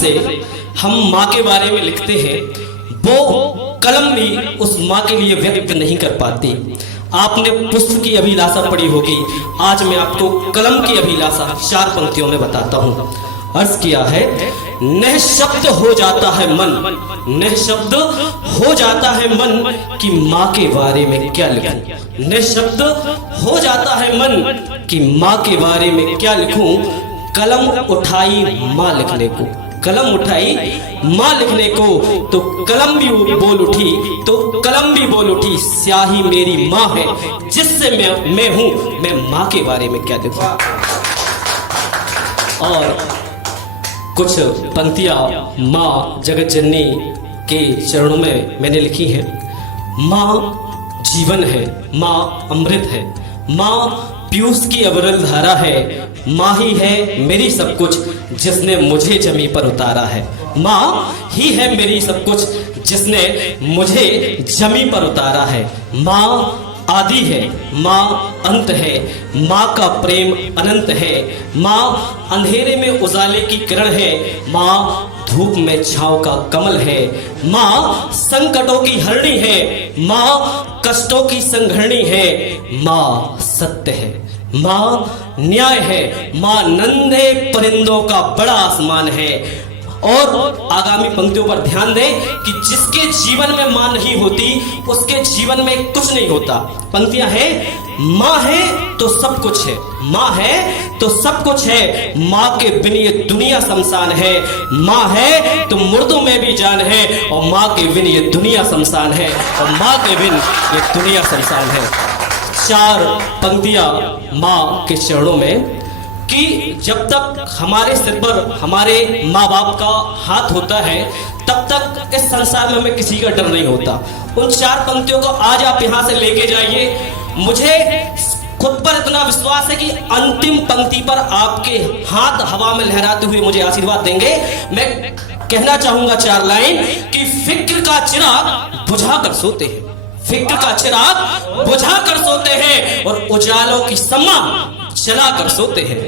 से हम माँ के बारे में लिखते हैं, वो कलम भी उस माँ के लिए व्यक्त नहीं कर पाती। आपने पुष्प की अभिलाषा पढ़ी होगी, आज मैं आपको कलम की अभिलाषा 4 पंक्तियों में बताता हूँ। अर्ज किया है, निःशब्द हो जाता है मन, निःशब्द हो जाता है मन कि माँ के बारे में क्या लिखूं। निःशब्द हो जाता है मन कि माँ के बारे में क्या लिखूं। कलम उठाई माँ लिखने को, कलम उठाई माँ लिखने को, तो कलम भी बोल उठी, तो कलम भी बोल उठी, स्याही मेरी माँ है जिससे मैं हूँ, मैं माँ के बारे में क्या लिखूं। और कुछ पंक्तियाँ माँ जगत जननी के चरणों में मैंने लिखी हैं। माँ जीवन है, माँ अमृत है, माँ पीयूष की अविरल धारा है, माँ ही है मेरी सब कुछ जिसने मुझे जमी पर उतारा है। माँ ही है मेरी सब कुछ जिसने मुझे जमी पर उतारा है। माँ आदि है, माँ अंत है, माँ का प्रेम अनंत है, माँ अंधेरे में उजाले की किरण है, माँ धूप में छांव का कमल है, माँ संकटों की हरणी है, माँ कष्टों की संघरणी है, माँ सत्य है, माँ न्याय है, माँ नन्हे परिंदों का बड़ा आसमान है। और आगामी पंक्तियों पर ध्यान दें कि जिसके जीवन में माँ नहीं होती उसके जीवन में कुछ नहीं होता। पंक्तियां हैं, माँ है तो सब कुछ है, माँ है तो सब कुछ है, माँ के बिन ये दुनिया शमशान है, माँ है तो मुर्दों में भी जान है, और माँ के बिन ये दुनिया शमशान है, और माँ के बिन ये दुनिया शमशान है। 4 पंक्तियां माँ के चरणों में कि जब तक हमारे सिर पर हमारे माँ बाप का हाथ होता है तब तक इस संसार में हमें किसी का डर नहीं होता। उन 4 पंक्तियों को आज आप यहाँ से लेके जाइए। मुझे खुद पर इतना विश्वास है कि अंतिम पंक्ति पर आपके हाथ हवा में लहराते हुए मुझे आशीर्वाद देंगे। मैं कहना चाहूंगा 4 लाइन कि फिक्र का चिराग बुझा कर सोते हैं, फिक्र का चिराग बुझा कर सोते हैं, और उजालों की सम्मा जला कर सोते हैं।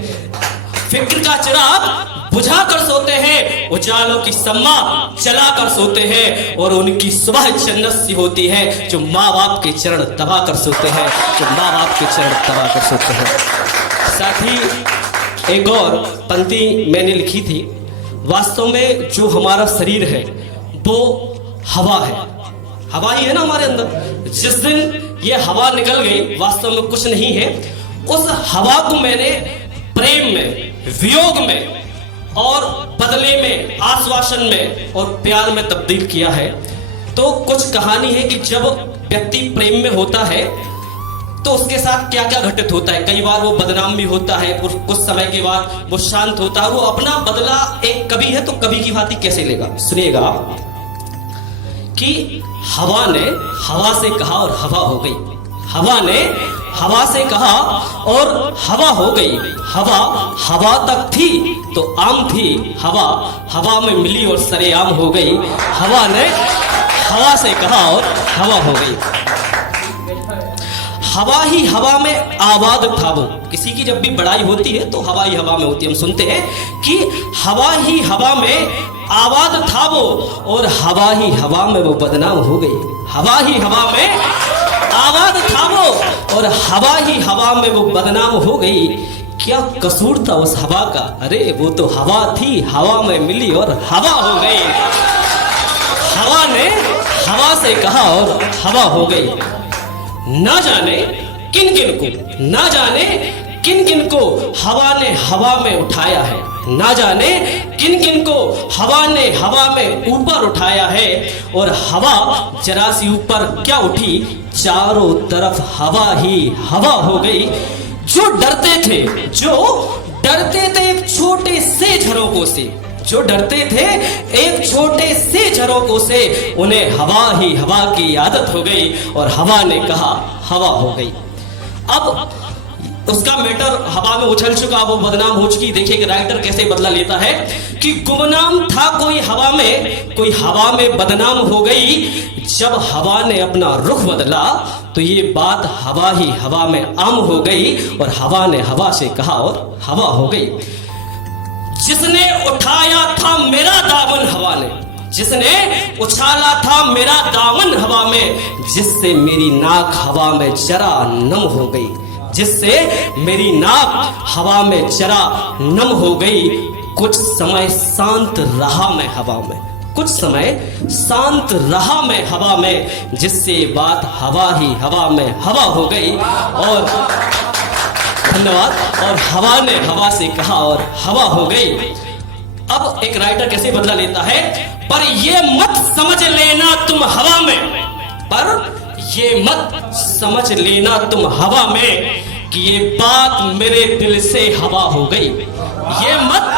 फिक्र का चिराग बुझा कर सोते हैं, उजालों की सम्मा जला कर सोते हैं, और उनकी सुबह जन्नत सी होती है जो माँ बाप के चरण दबा कर सोते हैं, जो माँ बाप के चरण दबा कर सोते हैं। साथ ही एक और पंक्ति मैंने लिखी थी, वास्तव में जो हमारा शरीर है वो हवा है, हवा ही है ना हमारे अंदर। जिस दिन ये हवा निकल गई वास्तव में कुछ नहीं है, उस हवा को मैंने प्रेम में, वियोग में और बदले में, आश्वासन में और प्यार में तब्दील किया है। तो कुछ कहानी है कि जब व्यक्ति प्रेम में होता है तो उसके साथ क्या क्या घटित होता है। कई बार वो बदनाम भी होता है, कुछ समय के बाद वो शांत होता है, वो अपना बदला, एक कवि है तो कवि की भांति कैसे लेगा। सुनिएगा कि हवा ने हवा से कहा और हवा हो गई, हवा ने हवा से कहा और हवा हो गई। हवा हवा तक थी तो आम थी, हवा हवा में मिली और सरेआम हो गई। हवा ने हवा से कहा और हवा हो गई। हवा ही हवा में आबाद था वो। किसी की जब भी बड़ाई होती है तो हवा ही हवा में होती है। हम सुनते हैं कि हवा ही हवा में आबाद था वो, और हवा ही हवा में वो बदनाम हो गई। हवा ही हवा में आबाद था वो, और हवा ही हवा में वो बदनाम हो गई। क्या कसूर था उस हवा का? अरे वो तो हवा थी, हवा में मिली और हवा हो गई। हवा ने हवा से कहा और हवा हो गई। ना जाने किन किन को, ना जाने किन किन को हवा ने हवा में उठाया है, ना जाने किन किन को हवा ने हवा में ऊपर उठाया है। और हवा जरा सी ऊपर क्या उठी, चारों तरफ हवा ही हवा हो गई। जो डरते थे, जो डरते थे एक छोटे से झरोकों से, जो डरते थे एक छोटे से झरोकों से, उन्हें हवा ही हवा की आदत हो गई और हवा ने कहा हवा हो गई। अब उसका मैटर हवा में उछल चुका, वो बदनाम हो चुकी। देखिए कि राइटर कैसे बदला लेता है कि गुमनाम था कोई हवा में, कोई हवा में बदनाम हो गई। जब हवा ने अपना रुख बदला तो ये बात हवा ही हवा में आम हो गई, और हवा ने हवा से कहा और हवा हो गई। जिसने उठाया था मेरा दामन हवा ने, जिसने उछाला था मेरा दामन हवा में, जिससे मेरी नाक हवा में जरा नम हो गई, जिससे मेरी नाक हवा में जरा नम हो गई। कुछ समय शांत रहा मैं हवा में, कुछ समय शांत रहा मैं हवा में, जिससे बात हवा ही हवा में हवा हो गई। और धन्यवाद। और हवा ने हवा से कहा और हवा हो गई। अब एक राइटर कैसे बदला लेता है, पर ये मत समझ लेना तुम हवा में, पर ये मत समझ लेना तुम हवा में कि ये बात मेरे दिल से हवा हो गई। ये मत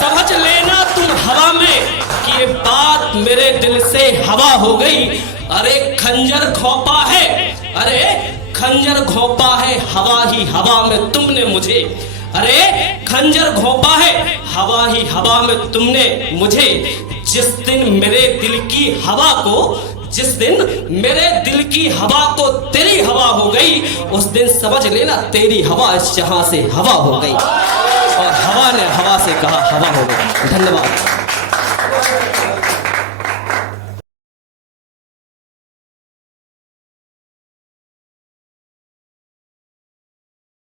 समझ लेना तुम हवा में कि ये बात मेरे दिल से हवा हो गई। अरे खंजर घोंपा है, अरे खंजर घोंपा है हवा ही हवा में तुमने मुझे, अरे खंजर घोंपा है हवा ही हवा में तुमने मुझे। जिस दिन मेरे दिल की हवा को, जिस दिन मेरे दिल की हवा को तेरी हवा हो गई, उस दिन समझ लेना तेरी हवा इस जहां से हवा हो गई। और हवा ने हवा से कहा हवा हो गई। धन्यवाद।